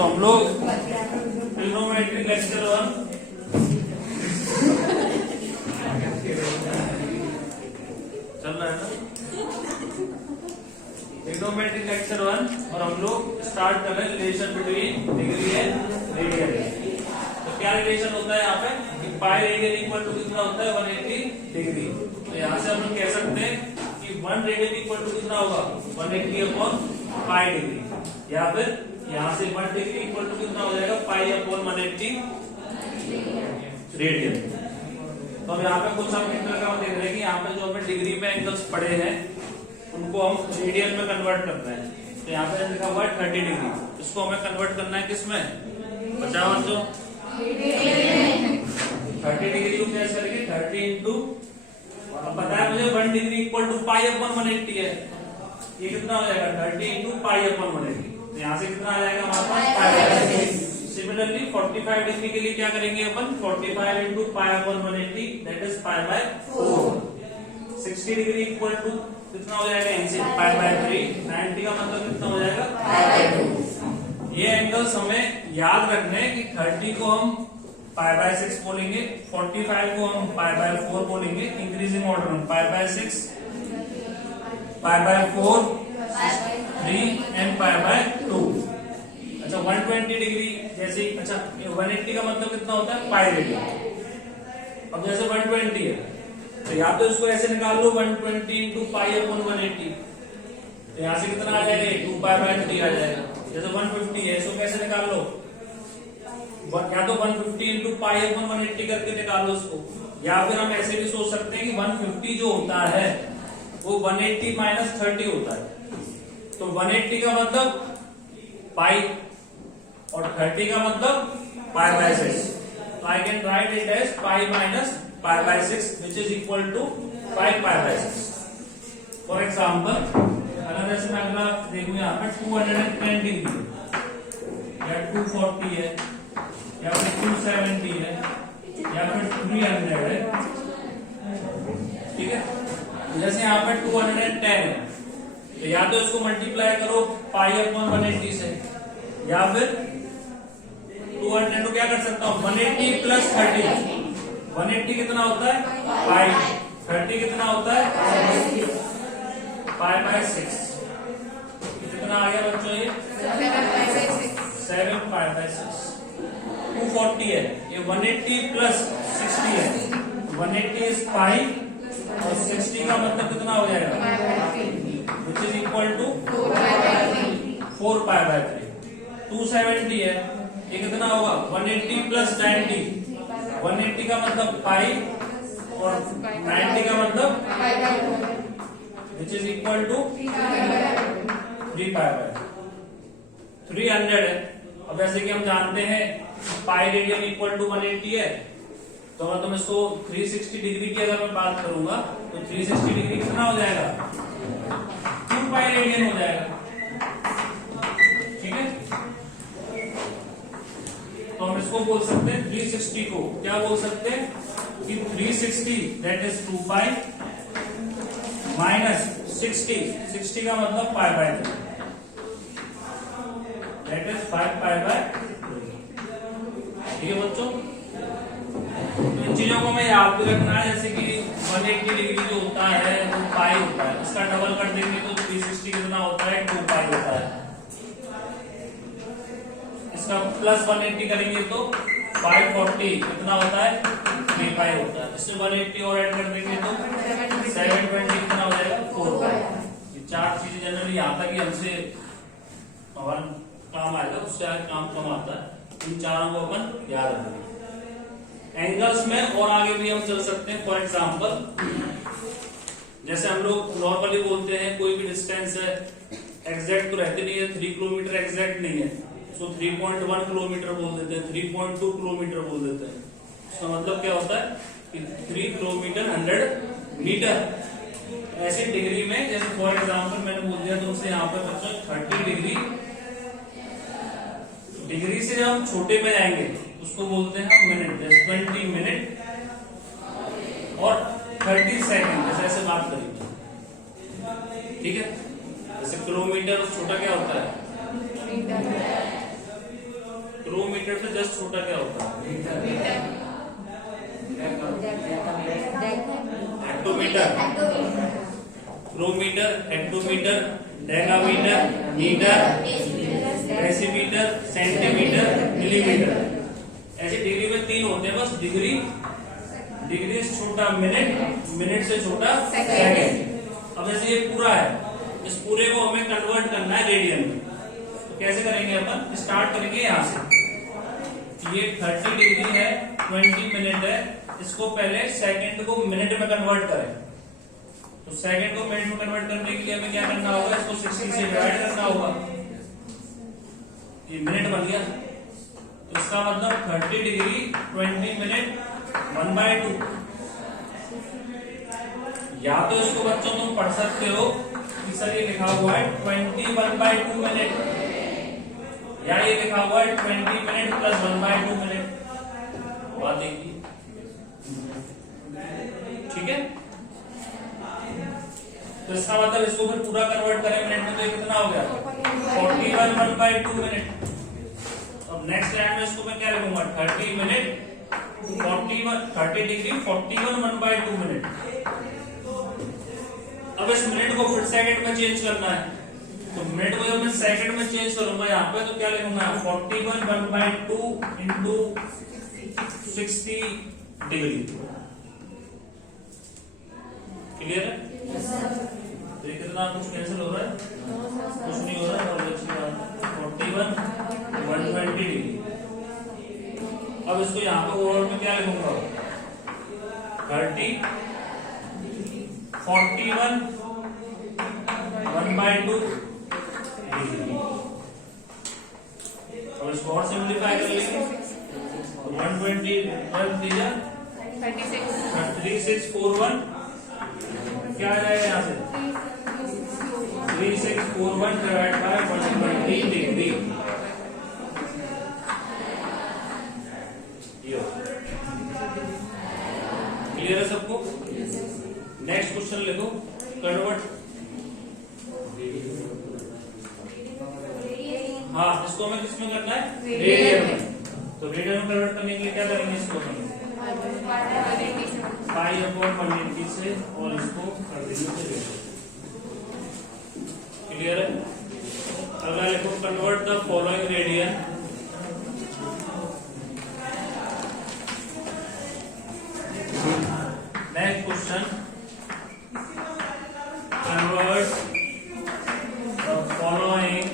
तो हम लोग ट्रिग्नोमेट्री लेक्चर 1 चल रहा है ना, ट्रिग्नोमेट्री लेक्चर 1 और हम लोग स्टार्ट कर रहे हैं relation between degree and radian. तो क्या रिलेशन होता है यहाँ पे कि पाई रेडियन इक्वल टू कितना होता है 180 डिग्री। तो यहाँ से हम लोग कह सकते हैं कि 1 रेडियन इक्वल टू कितना होगा 180 अपॉन पाई डिग्री, या फिर यहाँ से 1 डिग्री इक्वल टू कितना हो जाएगा पाई अपॉन 180 रेडियन। तो अब यहाँ पे कुछ हम इस तरह का देख रहे हैं कि यहाँ पे जो हमें डिग्री में एंगल्स पड़े हैं उनको हम रेडियन में कन्वर्ट करते हैं। तो यहाँ पे लिखा हुआ है 30 डिग्री, इसको हमें कन्वर्ट करना है किसमें, बचाओ जो 30 डिग्री को कैसे करेंगे 30 इंटू, अब पता है मुझे 1 degree equal to pi upon 180 है, ये कितना हो जाएगा 30 इंटू पाई अपॉन 180। तो यहाँ से कितना आ जाएगा हमारे पास पाई। सिमिलरली 45 डिग्री के लिए क्या करेंगे अपन 45 into pi upon 180 that is pi by 4। 60 degree equal to कितना हो जाएगा इनसे पाई बाय 3। 90 का मतलब कितना हो जाएगा पाई बाय 2। ये एंगल्स हमें याद रखने कि 30 को हम पाई बाय 6 बोलेंगे, 45 को हम पाई बाय 4 बोलेंगे, इंक्रीजिंग ऑर्डर में पाई by 6, pi by 4, 3 and pi by 2। अच्छा 120 डिग्री जैसे, अच्छा 180 का मतलब कितना होता है पाई रेडियन। अब जैसे 120 है तो या तो इसको ऐसे निकाल लो 120 इंटू पाई अपॉन 180, तो यहाँ से कितना आ जाएगा 2 पाई बाय 3 आ जाएगा। जैसे 150 है इसको कैसे निकाल लो, या तो 150 इंटू पाई अपॉन 180 करके निकालो इसको, या फिर हम ऐसे भी सोच सकते हैं कि 150 जो होता है वो 180 माइनस 30 होता है। तो 180 का मतलब पाई और 30 का मतलब पाई बाय 6। तो I can write it as pi minus pi by 6 which is equal to 5 pi by 6। For example अगर ऐसे मैं अगला देखूं यहाँ पे 210 डिग्री या 240 है या फिर 270 है या फिर 300 है, ठीक है। जैसे यहाँ पे 210 है तो या तो इसको मल्टीप्लाई करो पाई अपॉन 180 से, या फिर 200 को क्या कर सकता हूँ 180 प्लस 30। 180 कितना होता है पाई, 30 कितना होता है पाई बाय 6। कितना आ गया बच्चों ये 7 पाई बाय 6। 240 है ये 180 प्लस 60 है, 180 इज पाई और 60 का मतलब कितना हो जाएगा which is equal to 4 pi by 3। 270 है ये कितना होगा 180 प्लस 90, 180 का मतलब पाई और 90 का मतलब which is equal to 3 pi by 300 है। अब जैसे कि हम जानते हैं पाई रेडियन इक्वल टू 180 है, तो अगर तुम इसको 360 डिग्री की अगर मैं बात करूंगा तो 360 डिग्री कितना हो जाएगा 2 पाई रेडियन हो जाएगा, ठीक है। तो हम इसको बोल सकते हैं 360 को क्या बोल सकते हैं कि 360 दैट इज 2 पाई माइनस 60 का मतलब पाई by 3 that is 5 pi by 3। ठीक है बच्चों, तो इन चीजों को हमें याद भी रखना है। जैसे कि 180 डिग्री जो होता है वो पाई होता है, इसका डबल कर देंगे तो 360 कितना होता है 2 पाई होता है। इसका प्लस 180 करेंगे तो 540 कितना होता है 3 पाई होता है। इसमें 180 और ऐड कर देंगे तो 720 कितना हो जाएगा 4 पाई। ये 4 चीजें जनरली यहाँ तक ही हमसे हमारा काम आएगा, उससे आगे काम कम आता है। इन चारों को अपन याद रखेंगे। एंगल्स में और आगे भी हम चल सकते हैं। फॉर एग्जांपल जैसे हम लोग नॉर्मली बोलते हैं कोई भी डिस्टेंस है एग्जैक्ट तो रहती नहीं है, 3 किलोमीटर एग्जैक्ट नहीं है, तो 3.1 किलोमीटर बोल देते हैं, 3.2 किलोमीटर बोल देते हैं। इसका मतलब क्या होता है कि 3 किलोमीटर 100 मीटर। ऐसे डिग्री में जैसे फॉर एग्जांपल मैंने बोल दिया तुमसे यहाँ पर बच्चों 30 डिग्री, डिग्री से जब हम छोटे में जाएंगे उसको बोलते हैं मिनट, जैसे 20 मिनट और 30 सेकंड, जैसे ऐसे बात करेंगे, ठीक है। जैसे किलोमीटर छोटा क्या होता है रो मीटर से जस्ट छोटा क्या होता है? हेक्टोमीटर, प्रोमीटर, hectometre, decametre, metre, decimetre, centimetre, millimetre. ऐसे डिग्री में 3 होते हैं बस, डिग्री, डिग्री से छोटा मिनट, मिनट से छोटा सेकंड। अब जैसे ये पूरा है, इस पूरे को हमें कन्वर्ट करना है रेडियन में, तो कैसे करेंगे अपन? स्टार्ट करेंगे यहाँ से, ये 30 डिग्री है, 20 मिनट है, इसको पहले सेकंड को मिनट में कन्वर्ट करें। तो सेकंड को मिनट में कन्वर्ट करने के लिए हमें क्या करना होगा? इसको 60 से डिवाइड करना होगा, ये मिनट बन गया। तो इसका मतलब 30 डिग्री 20 मिनट 1/2। या तो इसको बच्चों तुम पढ़ सकते हो कि सर ये लिखा हुआ है 21/2 मिनट, या ये लिखा हुआ है 20 मिनट प्लस 1/2 मिनट। बात देखिए, ठीक है। तो इसका मतलब इसको फिर पूरा कन्वर्ट करें मिनट में, तो ये कितना हो गया? 41/2 मिनट। अब नेक्स्ट लाइन में इसको मैं क्या लिखूंगा? 30 मिनट 30 डिग्री 41/2 मिनट। अब इस मिनट को फिर सेकंड में चेंज करना है, तो मिनट को जब मैं सेकंड में चेंज करूंगा यहाँ पे, तो क्या लिखूंगा? 41/2 इंटू 60 डिग्री। क्लियर है? तो ये कितना कुछ कैंसिल हो रहा है? कुछ नहीं हो रहा है, बहुत अच्छी बात। 41 120 डिग्री। अब इसको यहाँ पे ओवरऑल में क्या लिखूंगा? 30 41 1/2 डिग्री। अब इसको और सिंप्लीफाई कर लेंगे, 120 3641 क्या आ जाएगा यहाँ से? 3641 डिवाइड बाय 120 डिग्री। क्लियर है सबको? नेक्स्ट क्वेश्चन लिखो, कन्वर्ट। हाँ, इसको हमें किसमें करना है? रेडियन में। तो रेडियन में कन्वर्ट करने के लिए क्या करेंगे? इसको हम पाई/180 से, और इसको कर देंगे। क्लियर है? अगला लिखो, convert the following radian next question, convert the following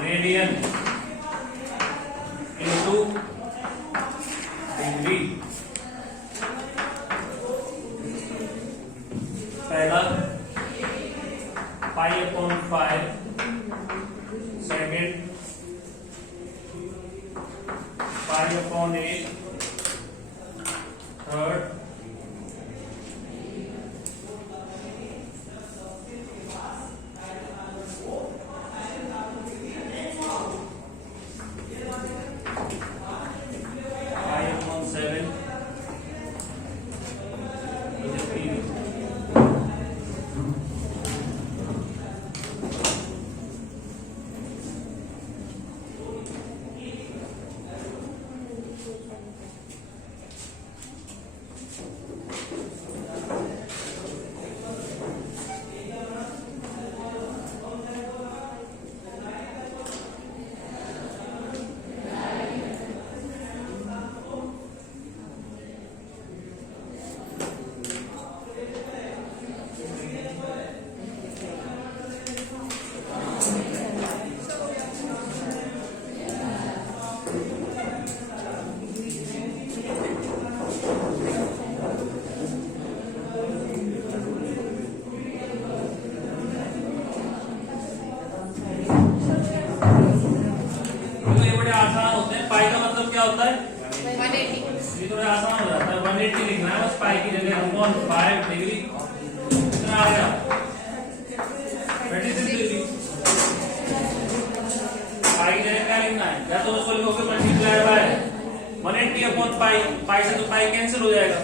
radian into degree। पहला π/5, सेकंड π/8, थर्ड क्या होता है? 180। ये थोड़ा आसान हो जाता है, 180 लिखना है बस, पाई की जगह 1.5 डिग्री कितना आ गया? 36 डिग्री। पाई की जगह क्या लिखना है? या तो उसको लिखोगे मल्टीप्लाई बाय 180/पाई, पाई से तो पाई कैंसिल हो जाएगा,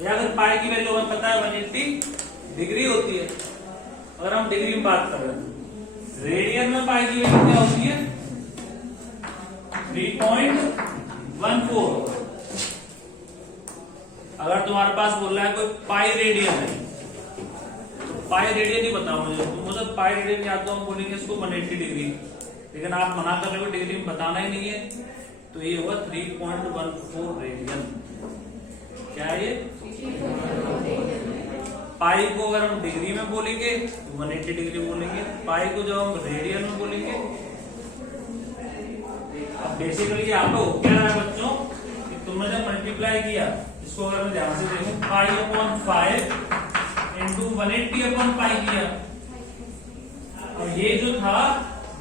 या फिर पाई की वैल्यू हमें पता है 180 डिग्री होती है, अगर हम डिग्री में बात कर रहे हैं। रेडियन में पाई की वैल्यू क्या होती है 3.14। अगर तुम्हारे पास बोल रहा है कोई पाई रेडियन है, तो पाई रेडियन ही बताओ मुझे। तो मुझे पाई रेडियन याद तो हम बोलेंगे इसको 180 डिग्री, लेकिन आप मना कर रहे हो डिग्री में बताना ही नहीं है, तो ये होगा 3.14 रेडियन। क्या है ये? पाई को अगर हम डिग्री में बोलेंगे तो 180 डिग्री बोलेंगे, पाई को जब हम रेडियन में बोलेंगे। अब बेसिकली यहाँ पे हो क्या रहा है बच्चों कि तुमने जब मल्टीप्लाई किया, इसको अगर मैं ध्यान से देखूं, pi upon 5 into 180 upon pi किया। और ये जो था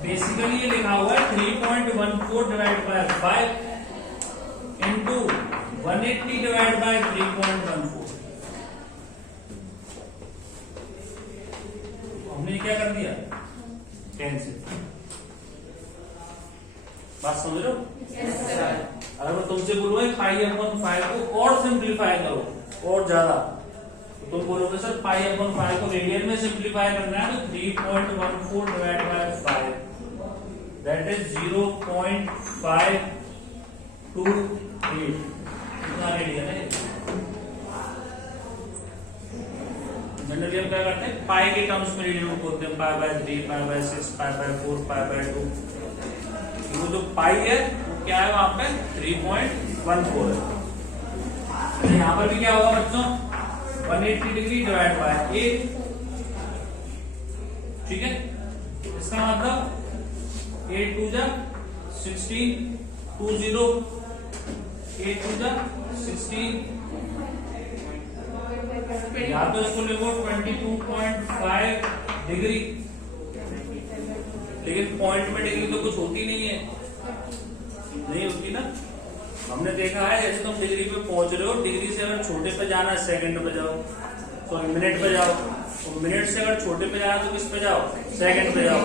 बेसिकली ये लिखा हुआ है 3.14 divide by 5 into 180 divide by 3.14। हमने क्या कर दिया 10 से। बात समझ रहे हो? अगर मैं तुमसे बोलूंगा 5/5 को और सिंप्लीफाई करो और ज्यादा, तो तुम बोलोगे सर 5/5 को रेडियन में सिंप्लीफाई करना है, तो 3.14 डिवाइड बाय 5 दैट इज 0.528। कितना रेडियन है? जनरली हम क्या करते हैं पाई के टर्म्स में रेडियन को बोलते हैं, π/3, π/6, π/4, π/2। वो जो पाई है वो क्या है वहां पे 3.14 है। यहाँ पर भी क्या होगा बच्चों 180 डिग्री डिवाइड बाय 8। ठीक है, इसका मतलब 8 2 जा 16, 20 8 2 जा 16। या तो इसको लिखो 22.5 डिग्री, लेकिन पॉइंट में डिग्री तो कुछ होती नहीं है, नहीं होती ना। हमने देखा है जैसे तुम डिग्री पे पहुंच रहे हो, डिग्री से अगर छोटे पे जाना है सेकंड पे जाओ, सॉरी मिनट पे जाओ, तो मिनट से अगर छोटे पे जाना तो किस पे जाओ सेकंड पे जाओ।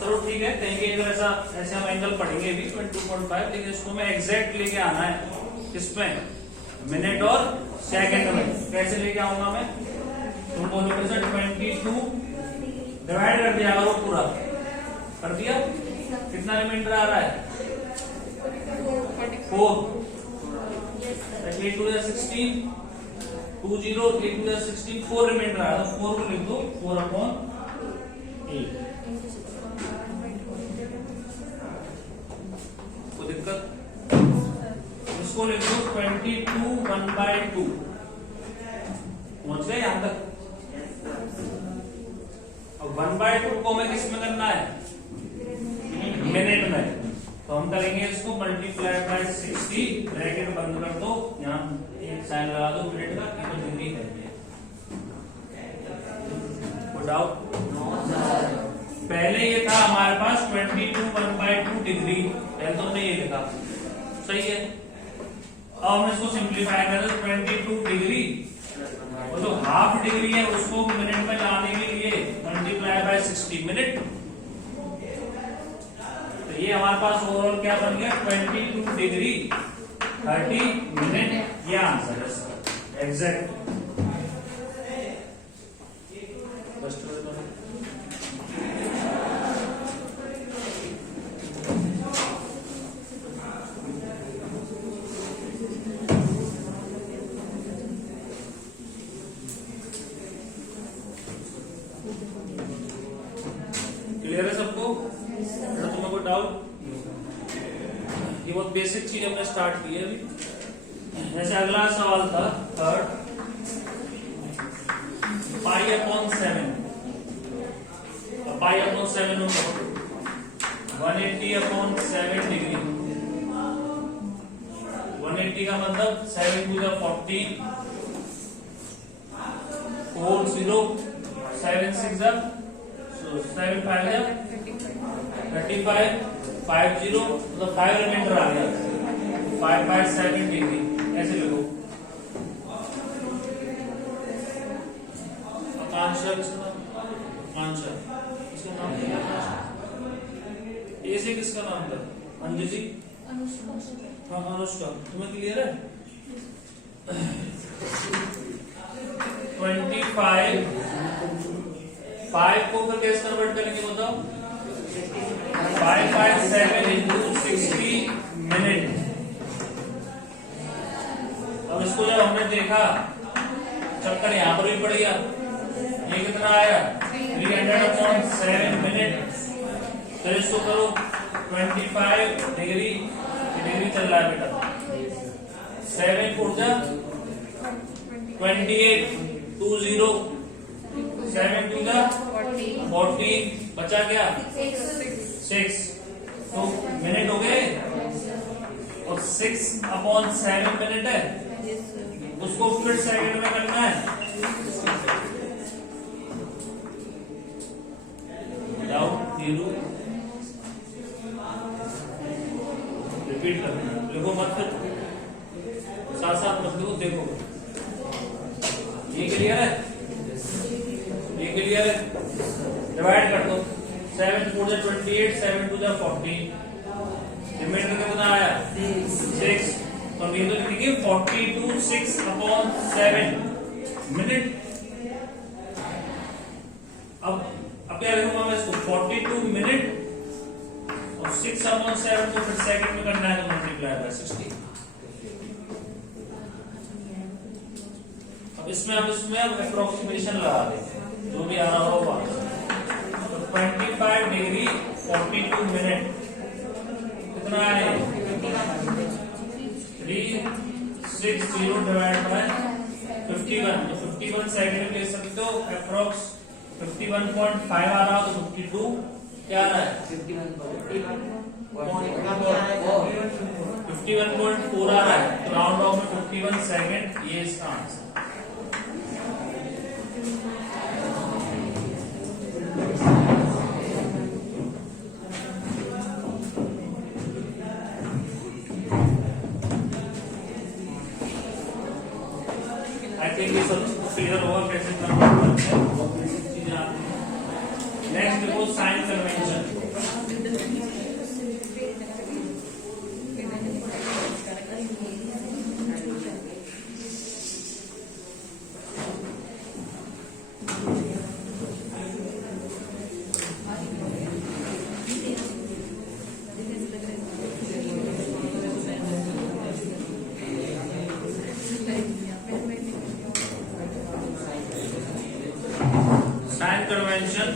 चलो ठीक है, कहीं कहीं अगर ऐसे हम एंगल पढ़ेंगे भी 22.5, लेकिन इसको मैं एग्जैक्ट लेके आना है किसमें मिनट और सेकंड में। कैसे लेके आऊंगा मैं? तुम बोलोगे सर 22 डिवाइड कर दिया करो, पूरा कर दिया, कितना रिमाइंडर आ रहा है 4। 8 2 जा 16, 20 8 2 जा 16, 4 रिमाइंडर आ रहा है, 4 को लिख दो 4/8। कोई दिक्कत? इसको लिख दो 22 1/2। पहुंच गए यहां तक? अब 1/2 को हमें किस में करना है मिनट में, तो हम करेंगे इसको मल्टीप्लाई बाय 60, ब्रैकेट बंद कर दो, यहाँ एक साइन लगा दो मिनट का, ये तो डिग्री है। कोई डाउट? पहले ये था हमारे पास 22 1/2 डिग्री, पहले तो हमने ये लिखा, सही है। अब हम इसको सिंप्लीफाई करें तो 22 डिग्री और जो हाफ डिग्री है उसको मिनट में लाने के लिए मल्टीप्लाई बाय 60 मिनट। तो ये हमारे पास ओवरऑल क्या बन गया 22 डिग्री 30 मिनट। ये आंसर है एग्जैक्ट। क्लियर है सबको? तुम्हें कोई डाउट? ये बहुत बेसिक चीज हमने स्टार्ट की है अभी। जैसे अगला सवाल था थर्ड, π/7। π/7 180/7 डिग्री। 180 का मतलब 7 2 जा 14, 4 0 7 6 जा 7 5 जा 35, 5 0 मतलब 5 रिमाइंडर आ गया 5/7 डिग्री। ऐसे लिखो आकांक्षा, आकांक्षा इसका नाम क्या है? ए से किसका नाम था? अंजू जी? हाँ अनुष्का। तुम्हें क्लियर है? 25 5 को फिर कैसे कन्वर्ट करेंगे बताओ? 557 into 60 मिनट। अब इसको जब हमने देखा चक्कर यहाँ पर भी पड़ गया, ये कितना आया 300/7 मिनट। तो इसको करो 25 डिग्री, डिग्री चल रहा है बेटा, 7 ऊर्जा 28 20 7 2 40 बचा क्या 6। तो मिनट हो गए और 6/7 मिनट है, उसको फिर सेकंड में करना है। रिपीट करना, देखो मत साथ साथ मत देखो। ये क्लियर है, ये क्लियर है। डिवाइड कर दो, 7 4 28 7 2 40, रिमाइंडर कितना आया 6। तो ये तो लिखेंगे 42 6/7 मिनट। अब क्या लिखूंगा मैं इसको 42 मिनट और 6/7 को फिर सेकंड में करना है, तो मल्टीप्लाई बाय 60। अब इसमें अप्रोक्सीमेशन लगा दे, जो भी आ रहा होगा। तो 25 डिग्री 42 मिनट कितना है 360 डिवाइड बाय 51। तो 51 सेकंड ले सकते हो, अप्रोक्स 51.5 आ रहा हो, तो 52 क्या आ रहा है 51.4 आ रहा है। तो राउंड ऑफ में 51 सेकंड, ये इसका आंसर। आई थिंक ये सब क्लियर होगा कैसे कन्वर्ट करते हैं चीजें आती हैं। नेक्स्ट देखो sine convention. Sine convention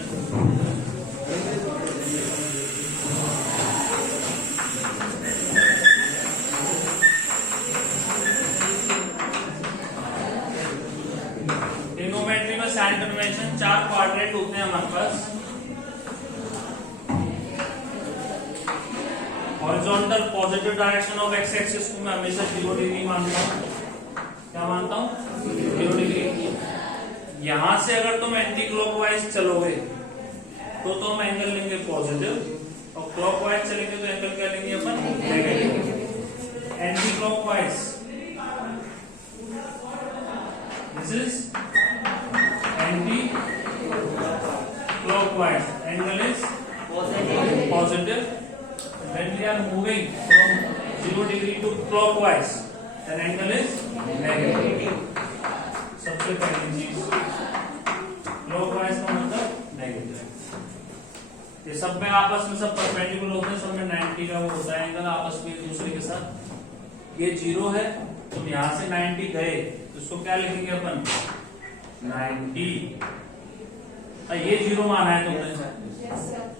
trigonometry में साइन कन्वेंशन 4 क्वाड्रेंट होते हैं हमारे पास। Horizontal positive direction of X axis को मैं हमेशा 0 डिग्री मानता हूँ। क्या मानता हूँ 0 डिग्री। यहां से अगर तुम एंटी क्लॉकवाइज चलोगे तो हम एंगल लेंगे पॉजिटिव, और क्लॉकवाइज चलेंगे तो एंगल क्या लेंगे अपन negative. Anti clockwise this is anti clockwise, angle is positive. When we are moving from 0 degree to clockwise, then angle is negative. सबसे पहली चीज क्लॉकवाइज का मतलब नेगेटिव। ये सब में आपस में सब परपेंडिकुलर होते हैं, सब में 90 का वो होता है एंगल आपस में एक दूसरे के साथ। ये 0 है, तुम यहां से 90 गए तो इसको क्या लिखेंगे अपन 90। ये 0 माना है तुमने,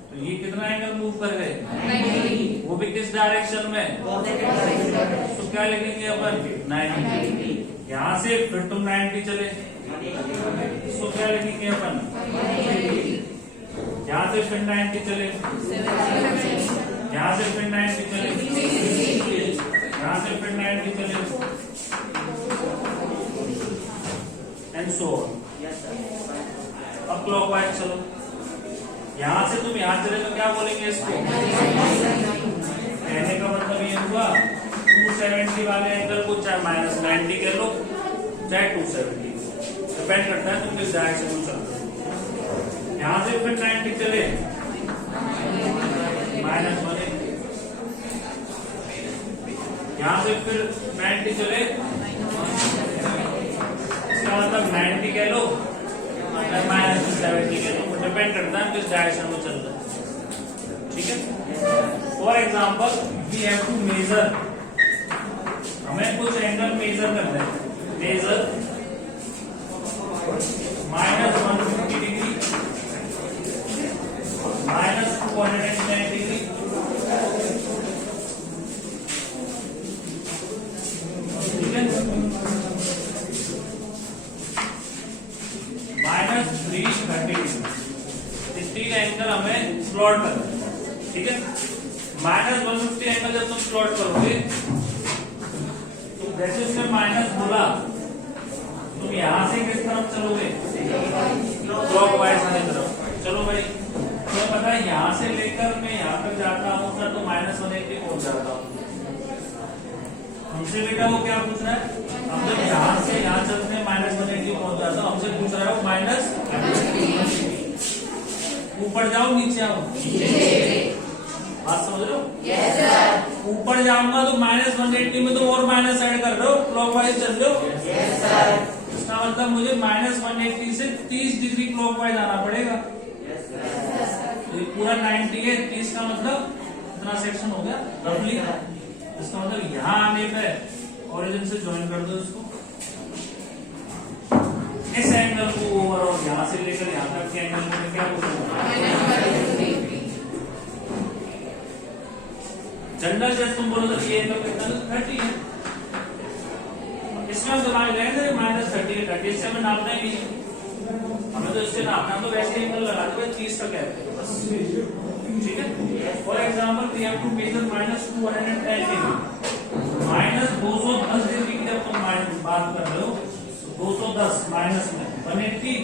तो ये कितना एंगल मूव कर गए, वो भी किस डायरेक्शन में, तो क्या लिखेंगे अपन 90। यहाँ से फिर तुम 90 चले, इसको क्या लिखेंगे अपन, यहाँ से फिर 90 चले, यहाँ से फिर 90 चले, यहाँ से फिर 90 चले, एंड सो ऑन। अब क्लॉकवाइज चलो, यहां से तुम यहां चले तो क्या बोलेंगे इसको, कहने का मतलब ये हुआ 270 वाले एंगल को चाहे -90 कह लो चाहे 270, डिपेंड करता है तुम किस डायरेक्शन में चल रहे हो। यहां से फिर 90 चले -1, यहां से फिर 90 चले, इसका मतलब 90 कह लो -70 के, डिपेंड करता है किस डायरेक्शन में चल रहा है। ठीक है। For example we have to measure, हमें कुछ एंगल मेजर करना है। मेजर -150 डिग्री, -210 डिग्री, ठीक है, -330 डिग्री। इस तीन एंगल हमें प्लॉट करना है, ठीक है। -150 एंगल जब तुम प्लॉट करोगे तो जैसे उसने माइनस बोला, तुम यहां से किस तरफ चलोगे? क्लॉकवाइज की तरफ। चलो भाई, तुम्हें पता है यहां से लेकर मैं यहां तक जाता हूं तो -180 पहुंच जाता हूं। हमसे बेटा वो क्या पूछ रहा है? हम जब यहां से यहां चलते हैं -180 पहुंच जाता हूं, हमसे पूछ रहा है वो माइनस ऊपर जाओ नीचे आओ? बात समझ रहे हो? Yes sir. ऊपर जाऊंगा तो -180 में तो और माइनस ऐड कर रहे हो, क्लॉकवाइज चल रहे हो? Yes sir. इसका मतलब मुझे -180 से 30 डिग्री क्लॉकवाइज आना पड़ेगा। Yes sir. तो ये पूरा 90 है, 30 का मतलब इतना सेक्शन हो गया रफली। इसका मतलब यहाँ आने पे ओरिजिन से ज्वाइन कर दो इसको। इस एंगल को ओवरऑल यहाँ से लेकर यहाँ तक के एंगल को क्या बोलूंगा? जनरल जैसे तुम बोलो तो ये एंगल कितना? 30 है। इसमें हम दिमाग लगाएंगे -30 है, 30 से हमें नापना ही नहीं, हमें तो इससे नापना, तो वैसे एंगल लगा दो 30 का क्या है बस, ठीक है। For example we have to measure -210 degree, -210 degree की जब तुम बात कर रहे हो 210 माइनस में 180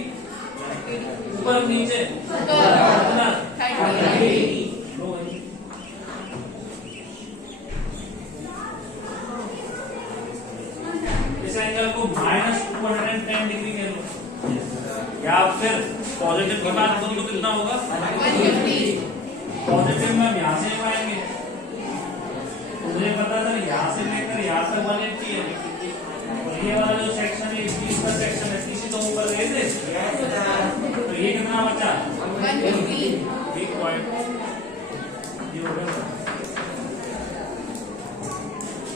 ऊपर नीचे कितना? 30। इस एंगल को -210 डिग्री कह लो, या फिर पॉजिटिव की बात करूं तो कितना होगा? 150। पॉजिटिव में हम यहाँ से पाएंगे, मुझे पता था यहाँ से लेकर यहाँ तक 180 है, और ये वाला जो सेक्शन है 30 का सेक्शन है, 30 तो ऊपर गए थे, तो ये कितना बचा? 150। एक पॉइंट ये हो गया,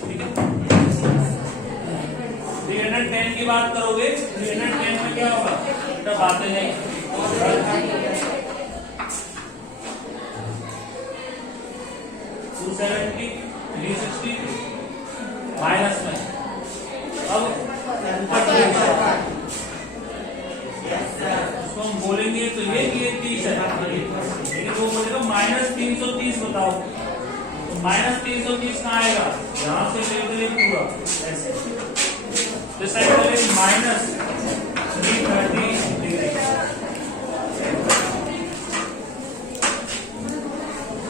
ठीक है। 310 की बात करोगे, 310 में क्या होगा? बेटा बातें नहीं, 270 360 माइनस में, अब ऊपर उसको हम बोलेंगे तो ये 30 है, लेकिन वो बोलेगा -330 बताओ, तो -330 कहाँ आएगा? यहाँ से लेकर पूरा ऐसे, तो साइड -330